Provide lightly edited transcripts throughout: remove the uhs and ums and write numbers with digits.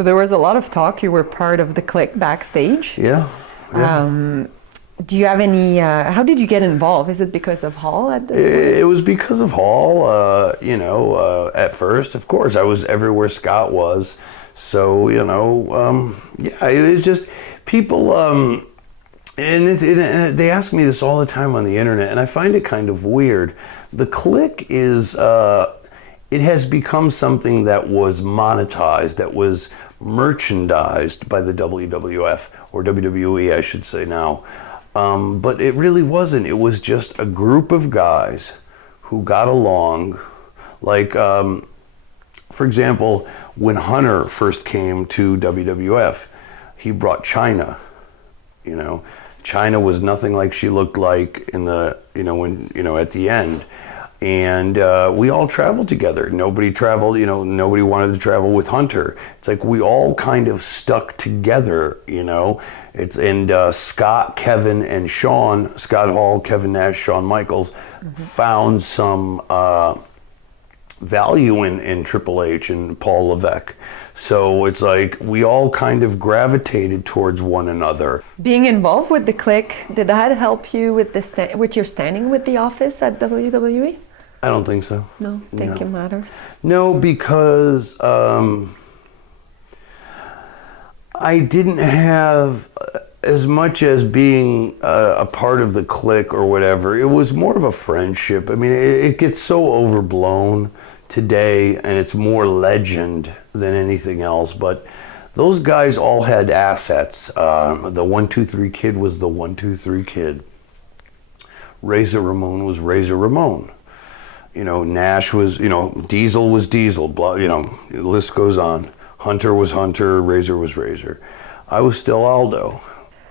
So there was a lot of talk. You were part of the Kliq backstage. Yeah. Do you have any, how did you get involved? Is it because of Hall at this point? It was because of Hall, at first, of course. I was everywhere Scott was. So, yeah, it was just people, and they ask me this all the time on the internet, and I find it kind of weird. The Kliq is, it has become something that was monetized, that was merchandised by the WWF, or WWE, I should say now. But it really wasn't. It was just a group of guys who got along. Like, for example, when Hunter first came to WWF, he brought Chyna. Chyna was nothing like she looked like in the, at the end. And we all traveled together. Nobody traveled, nobody wanted to travel with Hunter. It's like we all kind of stuck together, and Scott, Kevin, and Shawn, Scott Hall, Kevin Nash, Shawn Micheals, found some value in Triple H and Paul Levesque. So it's like we all kind of gravitated towards one another. Being involved with the Kliq, did that help you with your standing with the office at WWE? I don't think so. No, think it matters? No, because I didn't have as much as being a part of the Kliq or whatever. It was more of a friendship. I mean, it gets so overblown today, and it's more legend than anything else. But those guys all had assets. The 1-2-3 Kid was the 1-2-3 Kid. Razor Ramon was Razor Ramon. Nash was, Diesel was Diesel, the list goes on. Hunter was Hunter, Razor was Razor. I was still Aldo.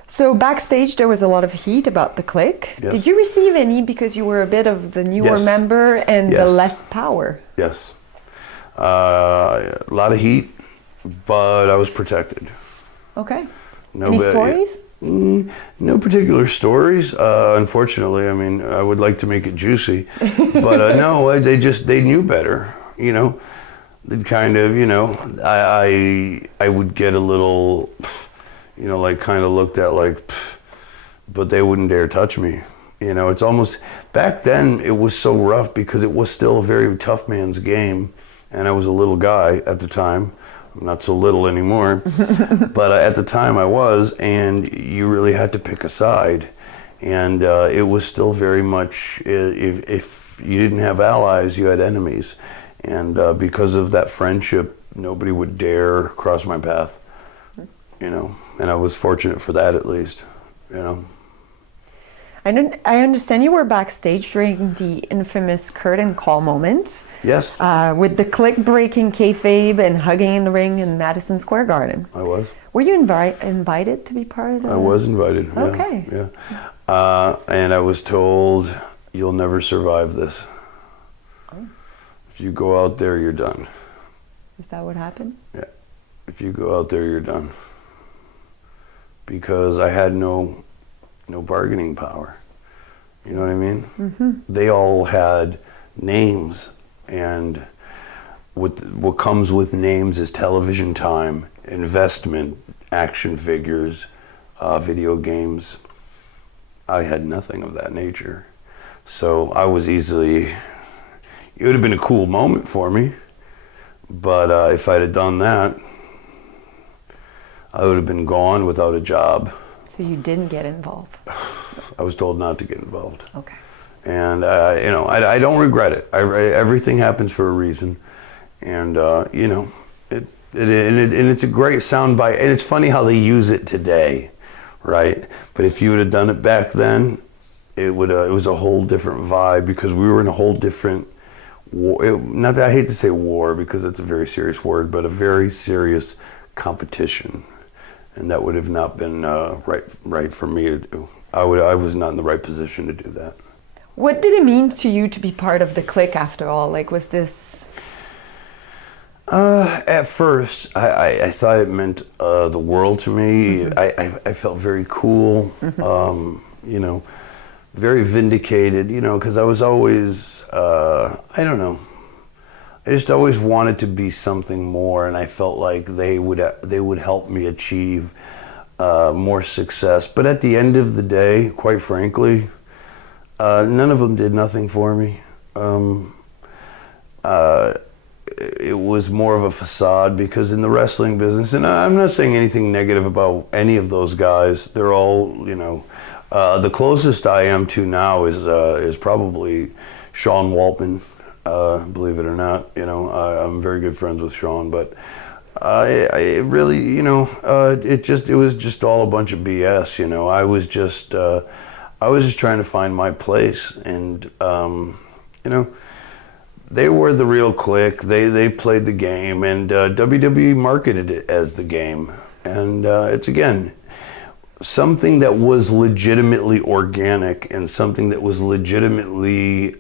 So backstage, there was a lot of heat about the Kliq. Yes. Did you receive any because you were a bit of the newer member and the less power? Yes. A lot of heat, but I was protected. Okay. Any stories? No particular stories, unfortunately. I mean, I would like to make it juicy, but no, they knew better, They'd kind of, I would get a little, kind of looked at like, but they wouldn't dare touch me. It's almost, back then it was so rough because it was still a very tough man's game, and I was a little guy at the time. I'm not so little anymore, but at the time I was, and you really had to pick a side. And it was still very much, if you didn't have allies, you had enemies. And because of that friendship, nobody would dare cross my path, and I was fortunate for that, at least, I understand you were backstage during the infamous curtain call moment. Yes. With the Kliq breaking kayfabe and hugging in the ring in Madison Square Garden. I was. Were you invited to be part of that? I was invited. Okay. Yeah. And I was told, you'll never survive this. Oh. If you go out there, you're done. Is that what happened? Yeah. If you go out there, you're done. Because I had no bargaining power. You know what I mean? Mm-hmm. They all had names, and what comes with names is television time, investment, action figures, video games. I had nothing of that nature. So I was easily, it would have been a cool moment for me, but if I'd have done that, I would have been gone without a job. So you didn't get involved? I was told not to get involved. Okay. And, I don't regret it. Everything happens for a reason. And, it's a great soundbite. And it's funny how they use it today, right? But if you would have done it back then, it was a whole different vibe, because we were in a whole different war. Not that I hate to say war, because it's a very serious word, but a very serious competition. And that would have not been right for me to do. I was not in the right position to do that. What did it mean to you to be part of the Kliq after all? Like, was this... At first, I thought it meant the world to me. Mm-hmm. I felt very cool, mm-hmm. Very vindicated, because I was always, I don't know. I just always wanted to be something more, and I felt like they would help me achieve more success. But at the end of the day, quite frankly, none of them did nothing for me. It was more of a facade, because in the wrestling business, and I'm not saying anything negative about any of those guys. They're all, you know, the closest I am to now is probably Sean Waltman. Believe it or not, you know, I'm very good friends with Sean, but I really, you know, it was just all a bunch of BS. You know, I was just trying to find my place, and you know, they were the real Kliq. They played the game, and WWE marketed it as the game. And it's, again, something that was legitimately organic, and something that was legitimately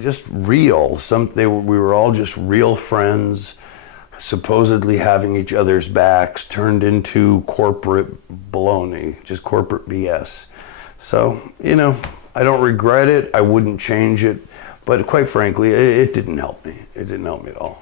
just real. We were all just real friends, supposedly having each other's backs, turned into corporate baloney, just corporate BS. So, you know, I don't regret it. I wouldn't change it. But quite frankly, it didn't help me. It didn't help me at all.